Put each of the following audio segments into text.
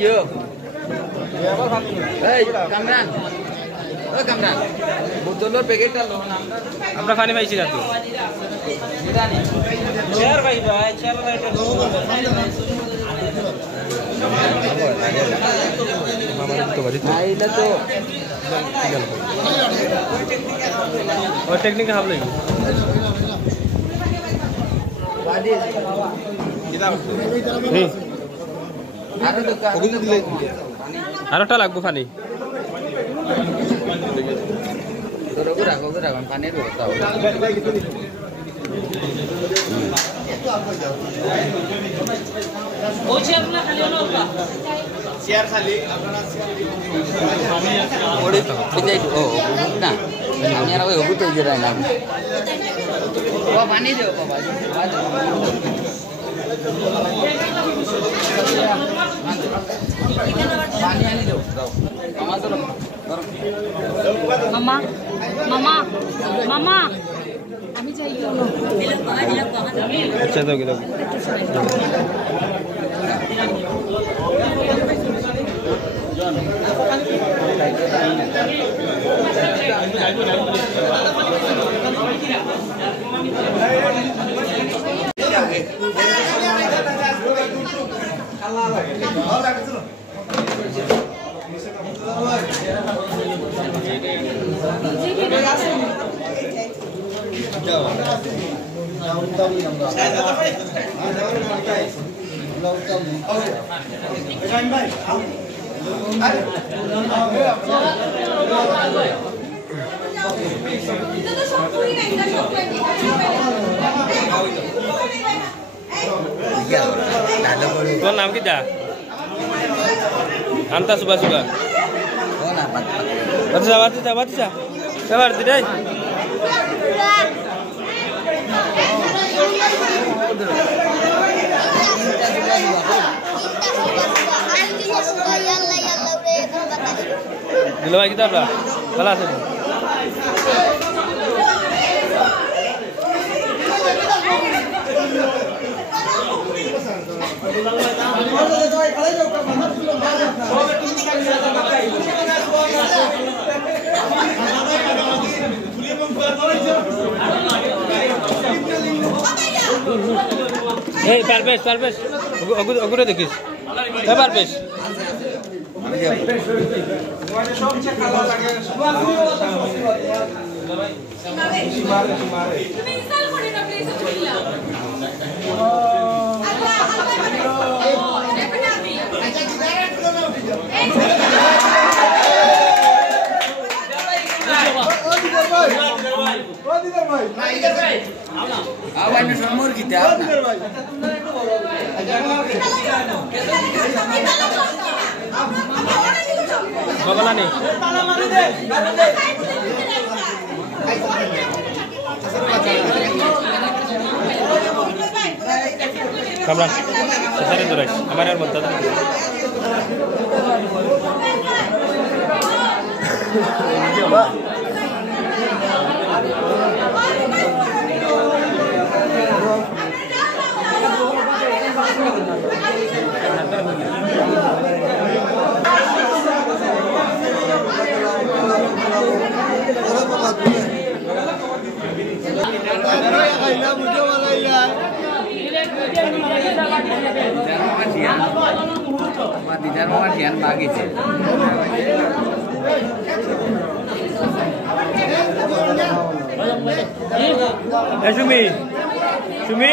Dương, Kamran, Kamran, betul pakai kalau আমরা পানি পাইছি না তো চেয়ার ভাই ভাই চেয়ার ভাই এটা তো ওই টেকনিক হাব লাগবে আরেকটা লাগবে পানি পানির ব্যবস্থা না আমি আর ওই তো ইয়ে না পানি দেবো বাবা পানি আনি দেবো মামা মামা মামা আমি যাই আচ্ছা দাও দাও তোর নাম কি দা আন্তা সুবা সুবা বাতিসা বাতিসা বাতিসা এবার দিদাই দিলো ভাই কিতা আপনার ভালো আছেন এই পারবেশ পারবেশ ওগুলো দেখিস এই পারবেশ Bagaimana nih? Kamran, sesarin tuh guys. Kemarin montat. Coba. Sumi, Sumi.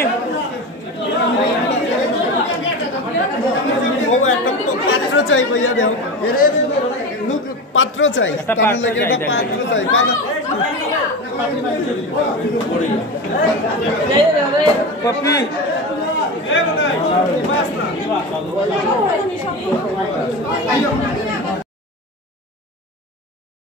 পাত্র চাই ভাইয়া দেও পাত্র চাই তার লাগে একটা পাত্র চাই কপি